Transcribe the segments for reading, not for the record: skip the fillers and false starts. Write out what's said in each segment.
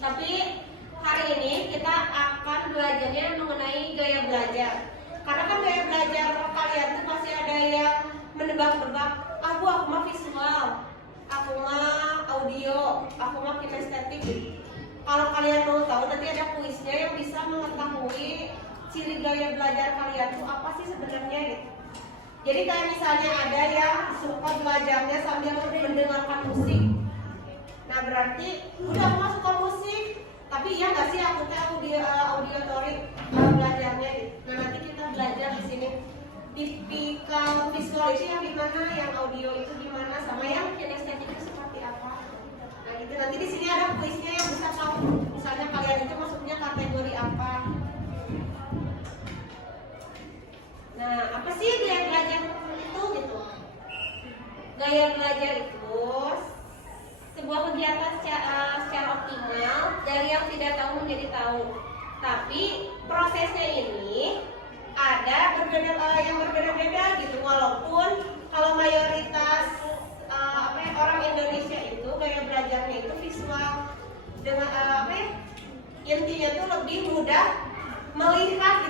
Tapi hari ini kita akan belajarnya mengenai gaya belajar. Karena kan gaya belajar kalian tuh pasti ada yang menebak-nebak, aku mah visual, aku mah audio, aku mah kinestetik. Kalau kalian mau tahu, nanti ada kuisnya yang bisa mengetahui ciri gaya belajar kalian tuh apa sih sebenarnya gitu. Jadi kayak misalnya ada yang suka belajarnya sambil mendengarkan musik. Nah berarti udah aku mah suka musik, tapi iya nggak sih aku teh auditorik belajarnya gitu. Nah nanti kita belajar di sini tipikal visual itu yang gimana, yang audio itu gimana, sama yang kinestetik itu seperti apa. Nah gitu nanti di sini ada kuisnya yang bisa tahu misalnya kalian itu masuknya kategori apa. Nah apa sih gaya belajar itu gitu? Gaya belajar itu sebuah kegiatan secara optimal dari yang tidak tahu menjadi tahu. Tapi prosesnya ini ada yang berbeda-beda gitu. Walaupun kalau mayoritas orang Indonesia itu gaya belajarnya itu visual dengan intinya tuh lebih mudah melihat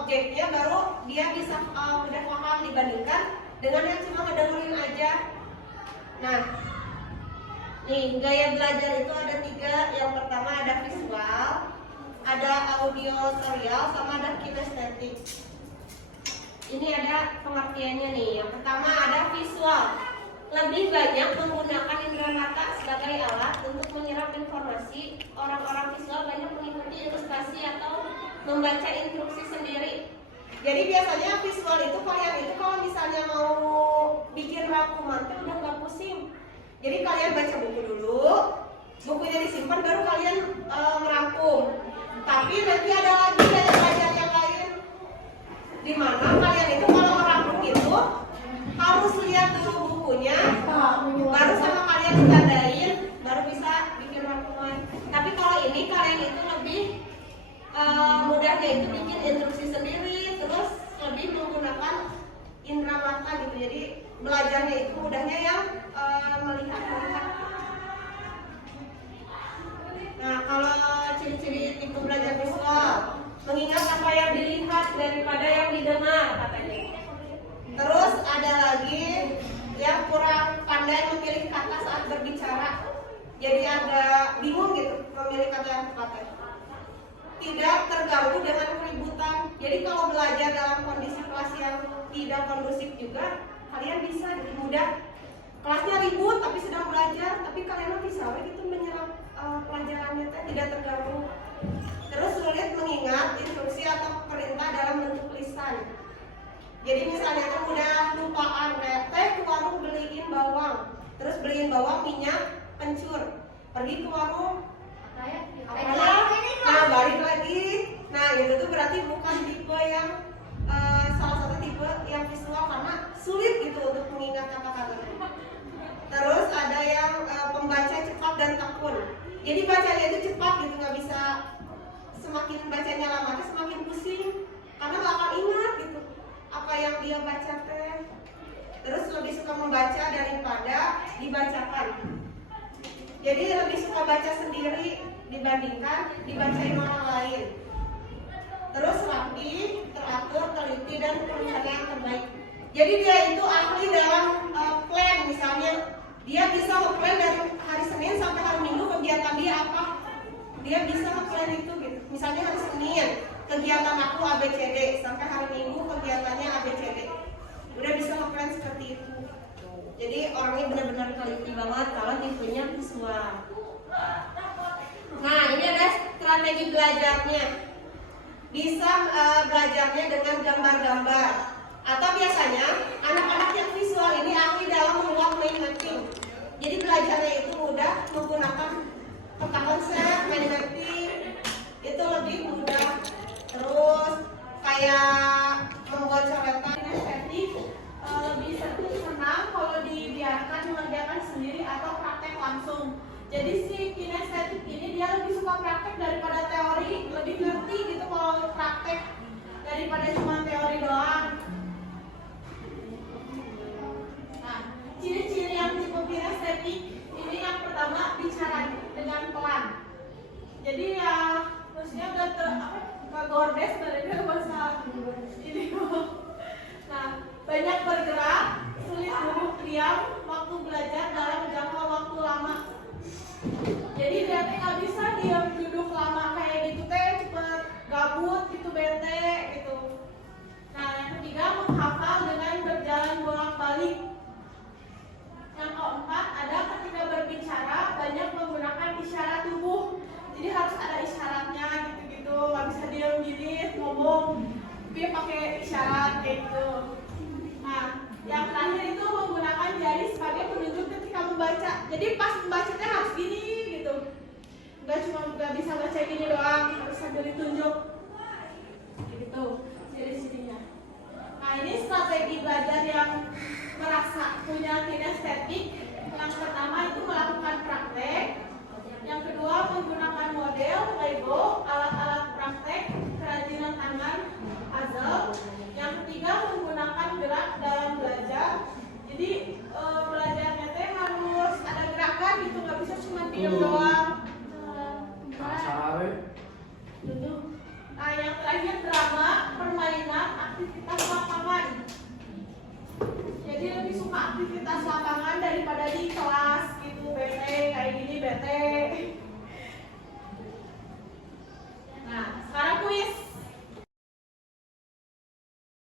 objeknya, baru dia bisa mudah paham dibandingkan dengan yang cuma ngedengerin aja. Nah, nih gaya belajar itu ada 3. Yang pertama ada visual, ada auditorial, sama ada kinestetik. Ini ada pengertiannya nih. Yang pertama ada visual. Lebih banyak menggunakan indera mata sebagai alat untuk menyerap informasi. Orang-orang visual banyak mengikuti ilustrasi atau membaca instruksi sendiri. Jadi biasanya visual itu kalian itu kalau misalnya mau bikin rangkuman tuh udah nggak pusing. Jadi kalian baca buku dulu, bukunya disimpan, baru kalian merangkum. Tapi nanti ada lagi gaya belajar yang lain, di mana kalian itu kalau merangkum itu harus lihat dulu bukunya, baru sama kalian ditandain, baru bisa bikin rangkuman. Tapi kalau ini kalian itu lebih mudahnya itu bikin instruksi sendiri, terus lebih menggunakan indera mata gitu. Jadi belajarnya itu mudahnya yang melihat. Nah kalau ciri-ciri tipe belajar visual, mengingat apa yang dilihat daripada yang didengar katanya. Terus ada lagi yang kurang pandai memilih kata saat berbicara, jadi agak bingung gitu memilih kata yang tepat. Tidak terganggu dengan keributan. Jadi kalau belajar dalam kondisi kelas yang tidak kondusif juga, kalian bisa jadi mudah. Kelasnya ribut tapi sedang belajar, tapi kalian bisa gitu menyerap pelajarannya tidak terganggu. Terus sulit mengingat instruksi atau perintah dalam bentuk lisan. Jadi misalnya kan udah lupaan, ke warung beliin bawang, terus beliin bawang, minyak, kencur, pergi ke warung, nah balik lagi. Nah itu tuh berarti bukan tipe yang salah satu tipe yang visual, karena sulit gitu untuk mengingat kata-kata. Terus ada yang pembaca cepat dan tekun. Jadi bacanya itu cepat gitu, nggak bisa, semakin bacanya lama semakin pusing karena nggak akan ingat gitu apa yang dia baca teh. Terus lebih suka membaca daripada dibacakan. Jadi lebih suka baca sendiri dibandingkan dibacain orang lain. Terus rapi, teratur, teliti, dan perencanaan yang terbaik. Jadi dia itu ahli dalam plan. Misalnya dia bisa nge-plan dari hari Senin sampai hari Minggu kegiatan dia apa. Dia bisa nge-plan itu gitu. Misalnya hari Senin kegiatan aku ABCD, sampai hari Minggu kegiatannya ABCD. Udah bisa nge-plan seperti itu. Jadi orangnya benar-benar teliti banget kalau tipenya visual. Nah ini ada strategi belajarnya. Bisa belajarnya dengan gambar-gambar, atau biasanya anak-anak yang visual ini ahli dalam membuat mind mapping. Jadi belajarnya itu mudah menggunakan peta konsep, mind mapping itu lebih mudah. Terus kayak membuat coretan estetik lebih senang kalau dibiarkan mengerjakan sendiri atau praktek langsung. Jadi si kinestetik ini dia lebih suka praktek daripada teori, lebih ngerti gitu kalau praktek daripada cuma teori doang. Nah, ciri-ciri yang tipe kinestetik ini yang pertama bicara dengan pelan. Jadi ya maksudnya nggak gordes sebenarnya bahasa ini. Nah, banyak bergerak, sulit duduk diam waktu belajar dalam jangka waktu lama. Jadi dia nggak bisa diam duduk lama kayak gitu teh, cepet gabut gitu, bete gitu. Nah, yang ketiga menghafal dengan berjalan bolak-balik. Yang keempat ada ketika berbicara banyak menggunakan isyarat tubuh. Jadi harus ada isyaratnya gitu-gitu, nggak bisa diam gini ngomong, tapi pakai isyarat kayak gitu. Nah, yang terakhir itu menggunakan jari sebagai penunjuk ketika membaca. Jadi pas membacanya harus gini gitu, nggak bisa baca gini doang, harus sambil ditunjuk gitu ciri-cirinya. Nah, ini strategi belajar yang merasa punya kinestetik. Yang pertama itu melakukan praktek. Yang kedua menggunakan model, Lego, alat-alat praktek, kerajinan tangan, puzzle. Yang ketiga menggunakan gerak dalam belajar. Jadi belajarnya teh harus ada gerakan gitu, nggak bisa cuma diam doang. Nah, yang terakhir drama, permainan, aktivitas lapangan. Jadi lebih suka aktivitas lapangan daripada di kelas gitu, bete kayak gini bete.